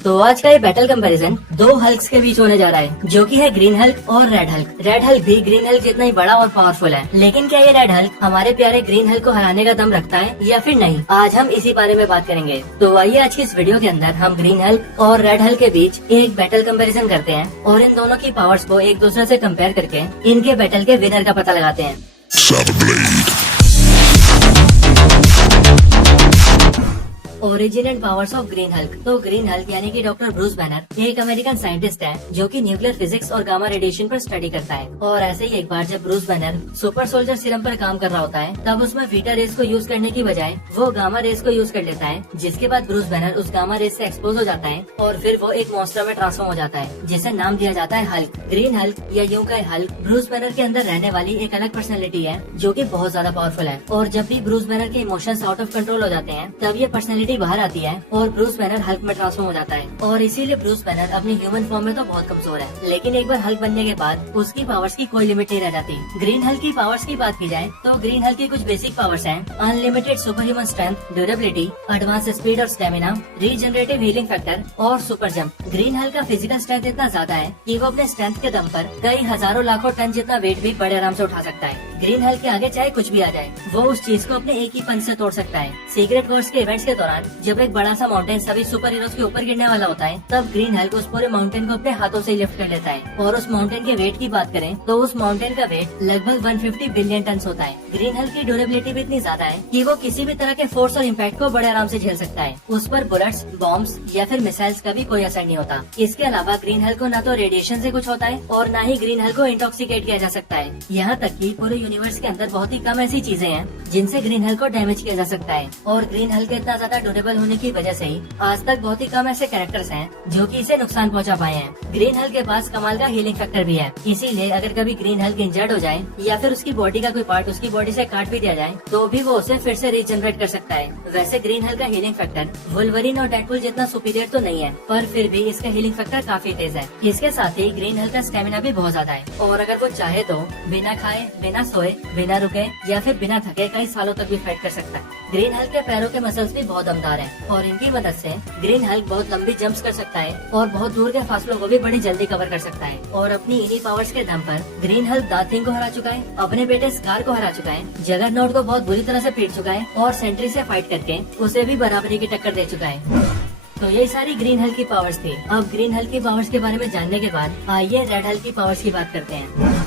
तो आज का ये बैटल कंपैरिजन दो हल्क्स के बीच होने जा रहा है, जो कि है ग्रीन हल्क और रेड हल्क। रेड हल्क भी ग्रीन हल्क जितना ही बड़ा और पावरफुल है, लेकिन क्या ये रेड हल्क हमारे प्यारे ग्रीन हल्क को हराने का दम रखता है या फिर नहीं? आज हम इसी बारे में बात करेंगे। तो आइए आज की इस वीडियो के अंदर हम ग्रीन हल्क और रेड हल्क के बीच एक बैटल कंपैरिजन करते हैं और इन दोनों की पावर्स को एक दूसरे से कंपेयर करके इनके बैटल के विनर का पता लगाते हैं। Origin and powers of green Hulk. तो ग्रीन हल्क यानी कि डॉक्टर ब्रूस बैनर एक अमेरिकन साइंटिस्ट है जो कि न्यूक्लियर फिजिक्स और गामा रेडिएशन पर स्टडी करता है। और ऐसे ही एक बार जब Bruce banner super soldier serum पर काम कर रहा होता है, तब उसमें बीटा रेस को यूज करने की बजाय वो गामा रेस को यूज कर लेता है, जिसके बाद ब्रूस बैनर उस गामा रेस से एक्सपोज हो जाता है और फिर वो एक मॉन्स्टर में ट्रांसफॉर्म हो जाता है, जिसे नाम दिया जाता है हल्क। ग्रीन हल्क या यूं का हल्क ब्रूस बैनर के अंदर रहने वाली एक अलग पर्सनैलिटी है जो कि बहुत ज्यादा पावरफुल है। और जब भी ब्रूस बैनर के इमोशंस आउट ऑफ कंट्रोल हो जाते हैं, तब ये पर्सनैलिटी बाहर आती है और ब्रूस बैनर हल्क में ट्रांसफॉर्म हो जाता है। और इसीलिए ब्रूस बैनर अपनी ह्यूमन फॉर्म में तो बहुत कमजोर है, लेकिन एक बार हल्क बनने के बाद उसकी पावर्स की कोई लिमिट नहीं रह जाती। ग्रीन हल्क की पावर्स की बात की जाए तो ग्रीन हल्क की कुछ बेसिक पावर्स हैं: unlimited super human strength, durability, advance speed और स्टेमिना, रीजनरेटिव हीलिंग फैक्टर और सुपर जंप। ग्रीन हल्क का फिजिकल स्ट्रेंथ इतना ज्यादा है कि वो अपने स्ट्रेंथ के दम पर कई हजारों लाखों टन जितना वेट भी बड़े आराम से उठा सकता है। ग्रीन हल्क के आगे चाहे कुछ भी आ जाए, वो उस चीज को अपने एक ही पंच से तोड़ सकता है। सीक्रेट वॉर्स के इवेंट्स के दौरान जब एक बड़ा सा माउंटेन सभी सुपर हीरोज के ऊपर गिरने वाला होता है, तब ग्रीन हल्क उस पूरे माउंटेन को अपने हाथों से लिफ्ट कर लेता है। और उस माउंटेन के वेट की बात करें तो उस माउंटेन का वेट लगभग 150 बिलियन टन होता है। ग्रीन हल्क की ड्यूरेबिलिटी भी इतनी ज्यादा है कि वो किसी भी तरह के फोर्स और इम्पैक्ट को बड़े आराम से झेल सकता है। उस पर बुलेट्स, बॉम्ब्स या फिर मिसाइल्स का भी कोई असर नहीं होता। इसके अलावा ग्रीन हल्क को न तो रेडिएशन से कुछ होता है और न ही ग्रीन हल्क को इंटॉक्सिकेट किया जा सकता है। यहाँ तक कि पूरे यूनिवर्स के अंदर बहुत ही कम ऐसी चीजें हैं जिनसे ग्रीन हल्क को डैमेज किया जा सकता है। और ग्रीन हल्क इतना ज्यादा ड्यूरेबल होने की वजह से ही आज तक बहुत ही कम ऐसे कैरेक्टर्स हैं जो कि इसे नुकसान पहुंचा पाए हैं। ग्रीन हल्क के पास कमाल का हीलिंग फैक्टर भी है, इसीलिए अगर कभी ग्रीन हल्क इंजर्ड हो जाए या फिर उसकी बॉडी का कोई पार्ट उसकी बॉडी से काट भी दिया जाए, तो भी वो उसे फिर से रीजनरेट कर सकता है। वैसे ग्रीन हल्क का हीलिंग फैक्टर वुल्वरीन और डेडपूल जितना सुपीरियर तो नहीं है, पर फिर भी इसका हीलिंग फैक्टर काफी तेज है। इसके साथ ही ग्रीन हल्क का स्टेमिना भी बहुत ज्यादा है और अगर वो चाहे तो बिना खाए, बिना सोए, बिना रुके या फिर बिना थके कई सालों तक भी फाइट कर सकता है। ग्रीन हल्क के पैरों के मसल्स भी बहुत दमदार हैं और इनकी मदद से ग्रीन हल्क बहुत लंबी जंप्स कर सकता है और बहुत दूर के फासलों को भी बड़ी जल्दी कवर कर सकता है। और अपनी इन्हीं पावर्स के दम पर ग्रीन हल्क दार्थिंग को हरा चुका है, अपने बेटे स्कार को हरा चुका है, जगरनॉट को बहुत बुरी तरह से पीट चुका है और सेंट्री से फाइट करके उसे भी बराबरी की टक्कर दे चुका है। तो यही सारी ग्रीन हल्क की पावर्स थी। अब ग्रीन हल्क की पावर्स के बारे में जानने के बाद आइए रेड हल्क की पावर्स की बात करते हैं।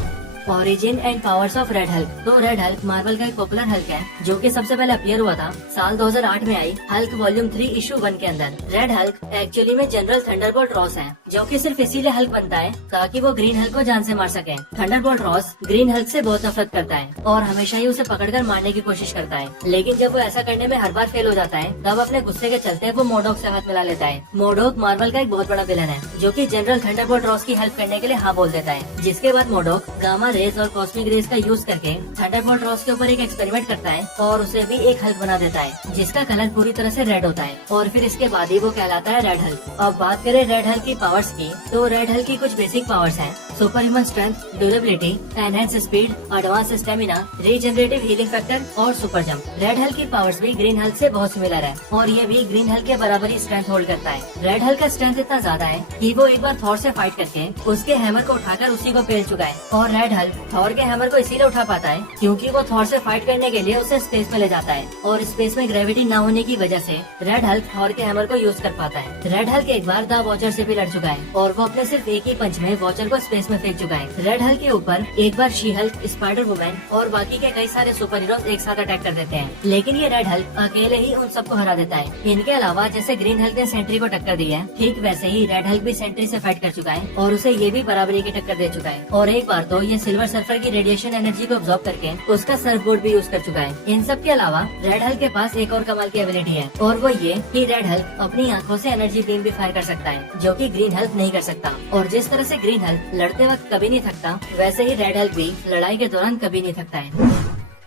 Origin and powers of red Hulk. तो रेड हल्क मार्वल का एक पॉपुलर हल्क है जो कि सबसे पहले अपीयर हुआ था साल 2008 में आई हल्क वॉल्यूम 3 इशू 1 के अंदर। रेड हल्क एक्चुअली में जनरल थंडरबोल्ट रॉस है, जो कि सिर्फ इसीलिए हल्क बनता है ताकि वो ग्रीन हल्क को जान से मार सके। थंडरबोल्ट रॉस ग्रीन हल्क से बहुत नफरत करता है और हमेशा ही उसे पकड़कर मारने की कोशिश करता है, लेकिन जब वो ऐसा करने में हर बार फेल हो जाता है, तब अपने गुस्से के चलते वो मोडोक से हाथ मिला लेता है। मोडोक मार्वल का एक बहुत बड़ा विलन है जो कि जनरल थंडरबोल्ट रॉस की हेल्प करने के लिए हाँ बोल देता है, जिसके बाद मोडोक गामा रेज और कॉस्मिक रेज का यूज करके थंडरबोल्ट रॉस के ऊपर एक एक्सपेरिमेंट करता है और उसे भी एक हल्क बना देता है जिसका कलर पूरी तरह से रेड होता है और फिर इसके बाद ही वो कहलाता है रेड हल्क। अब बात करें रेड हल्क की पावर्स की, तो रेड हल्क की कुछ बेसिक पावर्स हैं: super human strength, durability, enhance speed, advance stamina, regenerative healing factor और सुपर जंप। रेड हल्क की पावर्स भी ग्रीन हल्क से बहुत सिमिलर है और ये भी ग्रीन हल्क के बराबर ही स्ट्रेंथ होल्ड करता है। रेड हल्क का स्ट्रेंथ इतना ज्यादा है कि वो एक बार थॉर से फाइट करके उसके हैमर को उठाकर उसी को पेल चुका है। और रेड हल्क थॉर के हैमर को इसीलिए उठा पाता है क्योंकि वो थॉर से फाइट करने के लिए उसे स्पेस में ले जाता है और स्पेस में ग्रेविटी न होने की वजह से रेड हल्क थॉर के हैमर को यूज कर पाता है। रेड हल्क एक बार द वॉचर से भी लड़ चुका है और वो अपने सिर्फ एक ही पंच में वॉचर को स्पेस में फेंक चुका है। रेड हल्क के ऊपर एक बार शी हल्क, स्पाइडर वुमन और बाकी के कई सारे सुपर हीरोज एक साथ अटैक कर देते हैं, लेकिन ये रेड हल्क अकेले ही उन सबको हरा देता है। इनके अलावा जैसे ग्रीन हल्क ने सेंट्री को टक्कर दी है, ठीक वैसे ही रेड हल्क भी सेंट्री से फाइट कर चुका है और उसे ये भी बराबरी की टक्कर दे चुका है। और एक बार तो ये सिल्वर सर्फर की रेडिएशन एनर्जी को ऑब्जॉर्ब करके उसका सर्फबोर्ड भी यूज कर चुका है। इन सब के अलावा रेड हल्क के पास एक और कमाल की एबिलिटी है और वो ये कि रेड हल्क अपनी आंखों से एनर्जी बीम भी फायर कर सकता है, जो कि ग्रीन हल्क नहीं कर सकता। और जिस तरह से ग्रीन हल्क लड़ते वक्त कभी नहीं थकता, वैसे ही रेड हल्क भी लड़ाई के दौरान कभी नहीं थकता है।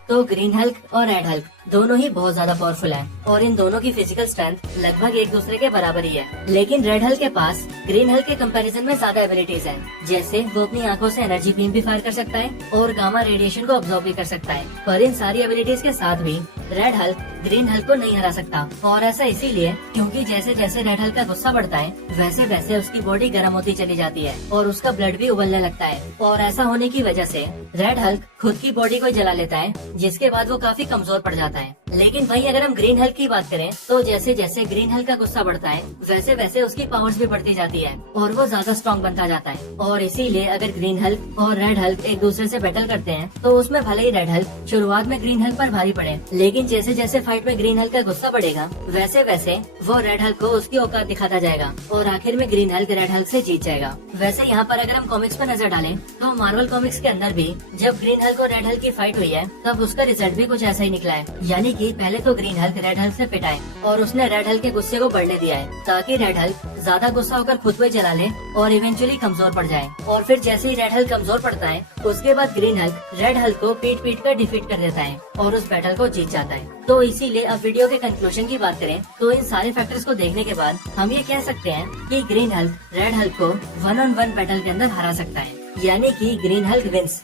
तो ग्रीन हल्क और रेड हल्क दोनों ही बहुत ज्यादा पावरफुल हैं और इन दोनों की फिजिकल स्ट्रेंथ लगभग एक दूसरे के बराबर ही है। लेकिन रेड हल्क के पास ग्रीन हल्क के कंपैरिजन में ज्यादा एबिलिटीज हैं, जैसे वो अपनी आंखों से एनर्जी बीम भी फायर कर सकता है और गामा रेडिएशन को ऑब्जर्व भी कर सकता है। पर इन सारी एबिलिटीज के साथ भी रेड हल्क ग्रीन हल्क को नहीं हरा सकता, और ऐसा इसीलिए क्योंकि जैसे जैसे रेड हल्क का गुस्सा बढ़ता है वैसे वैसे उसकी बॉडी गर्म होती चली जाती है और उसका ब्लड भी उबलने लगता है। और ऐसा होने की वजह से रेड हल्क खुद की बॉडी को जला लेता है, जिसके बाद वो काफी कमजोर पड़ जाता है। लेकिन वहीं अगर हम ग्रीन हल्क की बात करें तो जैसे जैसे ग्रीन हल्क का गुस्सा बढ़ता है वैसे वैसे उसकी पावर्स भी बढ़ती जाती है और वो ज्यादा स्ट्रॉन्ग बनता जाता है। और इसीलिए अगर ग्रीन हल्क और रेड हल्क एक दूसरे से बैटल करते हैं तो उसमें भले ही रेड हल्क शुरुआत में ग्रीन हल्क पर भारी पड़े, लेकिन जैसे जैसे फाइट में ग्रीन हल्क का गुस्सा बढ़ेगा वैसे वैसे वो रेड हल्क को उसकी औकात दिखाता जाएगा और आखिर में ग्रीन हल्क रेड हल्क से जीत जाएगा। वैसे यहाँ पर अगर हम कॉमिक्स पर नजर डालें तो मार्वल कॉमिक्स के अंदर भी जब ग्रीन हल्क और रेड हल्क की फाइट हुई है तब उसका रिजल्ट भी कुछ ऐसा ही निकला है, यानी कि पहले तो ग्रीन हल्क रेड हल्क से पिटा है और उसने रेड हल्क के गुस्से को बढ़ने दिया है ताकि रेड हल्क ज्यादा गुस्सा होकर खुद पे जला ले और इवेंचुअली कमजोर पड़ जाए। और फिर जैसे ही रेड हल्क कमजोर पड़ता है उसके बाद ग्रीन हल्क रेड हल्क को पीट पीट कर डिफीट कर देता है और उस बैटल को जीत जाता है। तो इसीलिए अब वीडियो के कंक्लूजन की बात करें तो इन सारे फैक्टर्स को देखने के बाद हम ये कह सकते हैं कि ग्रीन हल्क रेड हल्क को 1-on-1 बैटल के अंदर हरा सकता है, यानी कि ग्रीन हल्क विंस।